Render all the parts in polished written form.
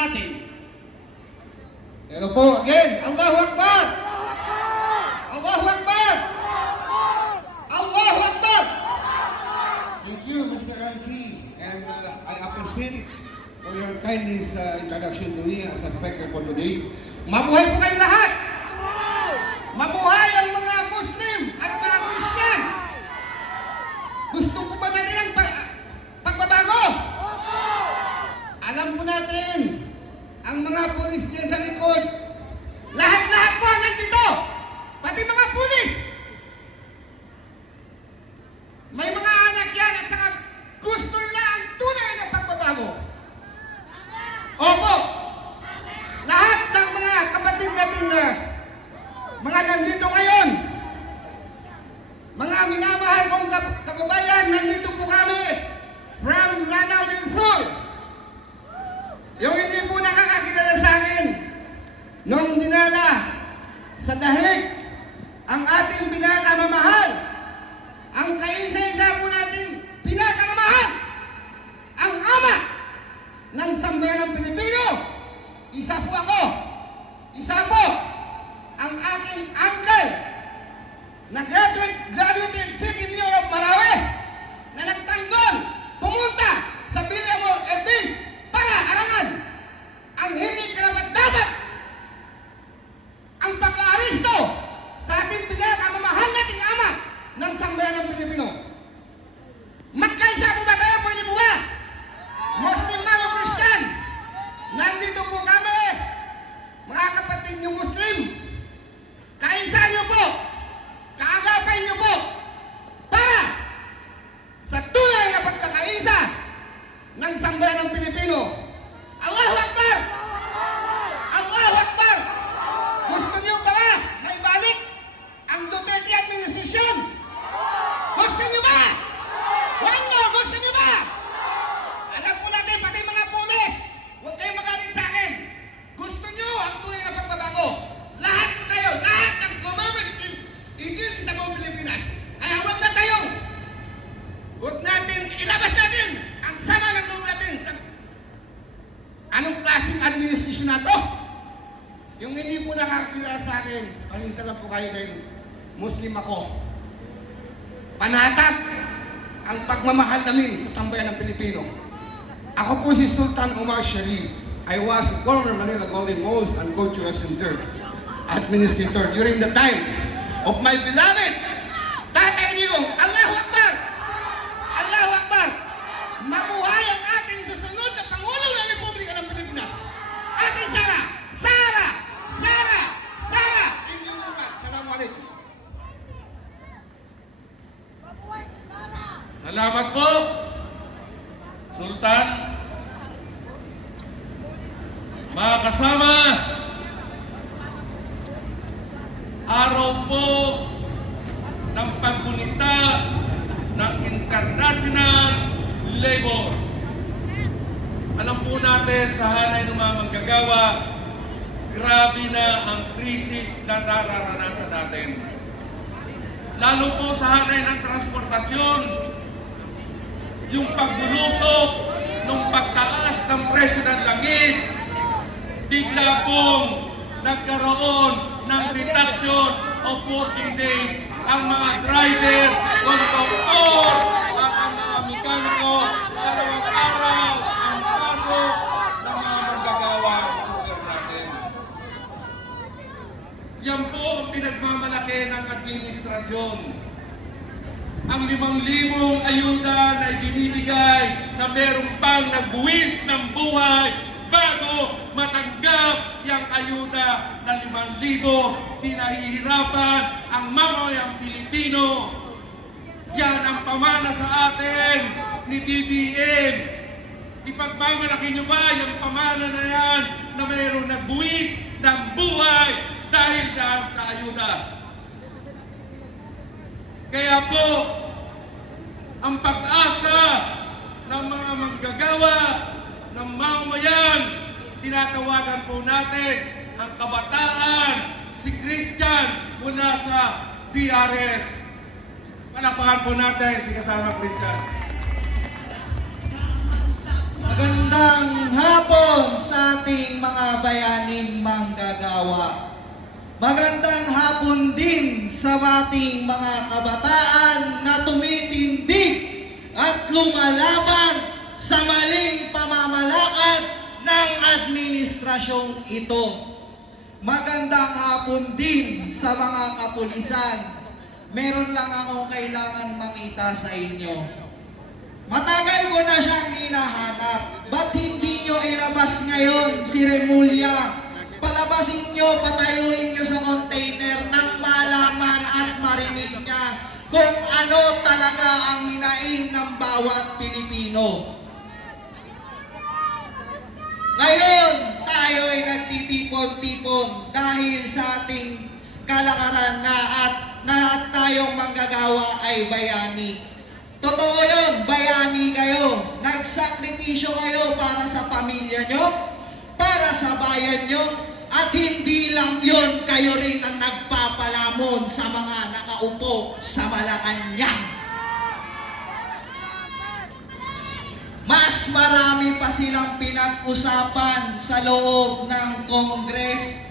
natin. Hello po, again, Allahu Akbar! Allahu Akbar! Allahu Akbar! Thank you, Mr. Ramsey, and I appreciate it for your kindness introduction to me as a speaker for today. Mabuhay po kayo lahat! Mabuhay ang mga Muslim at mga Christian! Gusto po ba natin ang pagbabago? Alam po natin, ang mga pulis diyan sa likod, lahat-lahat po ang nandito! Pati mga pulis! May mga anak yan at saka gusto nila ang tunay na pagbabago. Opo! Lahat ng mga kapatid natin na mga nandito ngayon, mga minamahal kong kababayan, nandito po kami from Lanao del Sur. Yung hindi po nakakakilala sa akin, nung dinala sa dahig ang ating pinakamamahal, ang kaisa-isa po natin pinakamamahal, ang ama ng sambayan ng Pilipino. Isa po ako, isa po ang aking uncle na graduated City Mayor of Marawi na nagtanggol, pumunta sa Villamor Erbil para harangan ang hindi karapat-dapat ang pag-aaresto sa ating pinakamamahal nating ama ng sambayan ng Pilipino. Magkaisa po ba kayo? Pwede po ba? Muslim man o Christian, nandito po kami, mga kapatid niyong Muslim. Kaisa niyo po, kaagapay niyo po, para sa tunay na pagkakaisa ng sambayan ng Pilipino. Allahu Akbar! Allahu Akbar! Gusto niyo ba maibalik ang Duterte administration? Gusto niyo ba? Walang no, gusto niyo ba? Alam po natin, pati mga pulis, huwag kayong magalit sa akin. Gusto niyo ang tunay na pagbabago. Lahat po tayo, lahat ng government agencies sa buong Pilipinas. Kaya huwag natin, ilabas natin ang sama ng loob natin sa anong klaseng administration na to. Yung hindi po nakakakilala sa akin, paninsa lang po kayo dahil Muslim ako. Panatag ang pagmamahal namin sa sambayan ng Pilipino. Ako po si Sultan Omar Sharif. I was Governor Manila Golden Mosque and Cultural Center Administrator during the time of my beloved Tatay Digong. Allahu Akbar! Allahu Akbar! Mabuhay ang ating susunod na Pangulo ng Republika ng Pilipinas. Ate Sara! Sara! Sara! Sara! Thank you very much. Assalamualaikum. Salamat po, Sultan. Mga kasama, araw po ng paggunita ng International Labor. Alam po natin sa hanay ng mga manggagawa, grabe na ang krisis na nararanasan natin. Lalo po sa hanay ng transportasyon, yung pagbulusok ng pagtaas ng presyo ng langis, bigla pong nagkaroon ng reduction of working days ang mga driver, konduktor, at ang mga mekaniko. 2 araw ang pasok ng mga manggagawa ng lugar natin. Yan po ang pinagmamalaki ng administrasyon. Ang 5,000 ayuda na ibinibigay na meron pang nagbuwis ng buhay bago matanggap yung ayuda na 5,000, pinahihirapan ang mamamayang Pilipino. Yan ang pamana sa atin ni BBM. Ipagmamalaki nyo ba yung pamana na yan na mayroong nagbuwis ng buhay dahil dahil sa ayuda? Kaya po, ang pag-asa ng mga manggagawa, ng mamamayan, tinatawagan po natin ang kabataan, si Christian mula sa DRS. Palapakan po natin si kasama Christian. Magandang hapon sa ating mga bayaning manggagawa. Magandang hapon din sa ating mga kabataan na tumitindig at lumalaban sa maling pamamalakad ng administrasyong ito. Magandang hapon din sa mga kapulisan. Meron lang akong kailangan makita sa inyo. Matagal ko na siyang hinahanap. Ba't hindi nyo ilabas ngayon si Remulla? Palabasin nyo, patayuin nyo sa container nang malaman at marinig niya kung ano talaga ang hinaing ng bawat Pilipino. Ngayon, tayo ay nagtitipon-tipon dahil sa ating kalakaran na tayong manggagawa ay bayani. Totoo yun, bayani kayo. Nagsakripisyo kayo para sa pamilya nyo, para sa bayan nyo, at hindi lang yun, kayo rin ang nagpapalamon sa mga nakaupo sa Malacanang. Mas marami pa silang pinag-usapan sa loob ng Congress.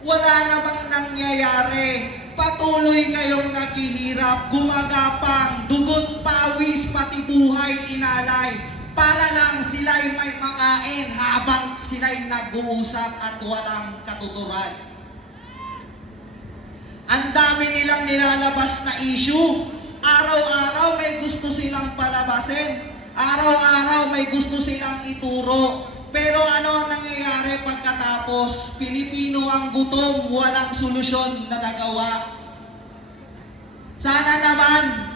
Wala namang nangyayari. Patuloy kayong naghihirap, gumagapang, dugot, pawis, pati buhay inalay para lang sila'y may makain habang sila'y nag-uusap at walang katuturan. Ang dami nilang nilalabas na issue. Araw-araw may gusto silang palabasin. Araw-araw may gusto silang ituro. Pero ano ang nangyayari pagkatapos? Pilipino ang gutom, walang solusyon na nagawa. Sana naman,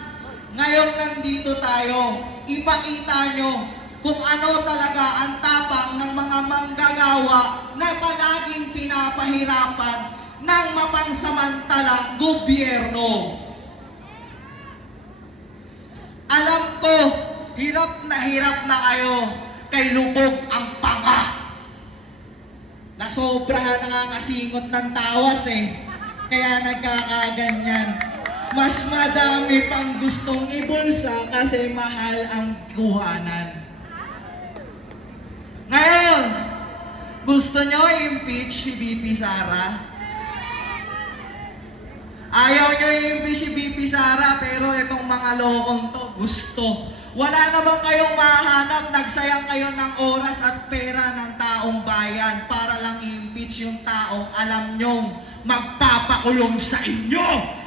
ngayong nandito tayo, ipakita nyo kung ano talaga ang tapang ng mga manggagawa na palaging pinapahirapan ng mapangsamantalang gobyerno. Alam ko, hirap na kayo kay lubog ang panga. Nasobrahan nakakasingot ng tawas kaya nagkakaganyan. Mas madami pang gustong ibulsa kasi mahal ang kuhanan. Ngayon, gusto nyo i-impeach si BP Sara? Ayaw nyo i-impeach si BP Sara, pero itong mga lokong to, gusto. Wala naman kayong mahanap, nagsayang kayo ng oras at pera ng taong bayan para lang i-impeach yung taong alam nyong magpapakulong sa inyo.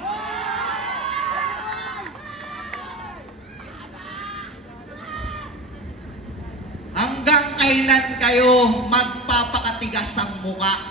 Hanggang kailan kayo magpapakatigas ang muka?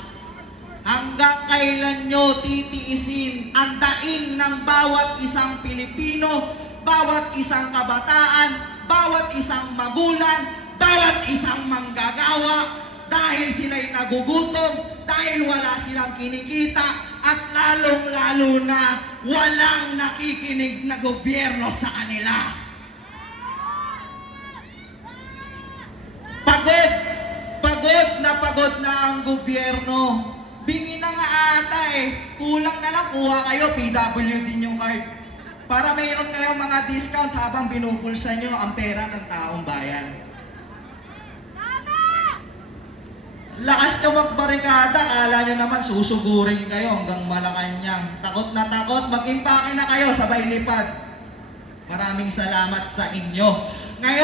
Hanggang kailan nyo titiisin ang daing ng bawat isang Pilipino, bawat isang kabataan, bawat isang magulang, bawat isang manggagawa dahil sila'y nagugutom, dahil wala silang kinikita, at lalong-lalo na walang nakikinig na gobyerno sa kanila. Pagod na ang gobyerno. Bingi na nga ata kulang na lang kuha kayo PWD nyo card para mayroon kayong mga discount habang binupulsa nyo ang pera ng taong bayan. Lakas nyo magbarikada, kala nyo naman susugurin kayo hanggang Malacanang. Takot na takot, mag-impake na kayo, sabay lipad. Maraming salamat sa inyo. Ngayon,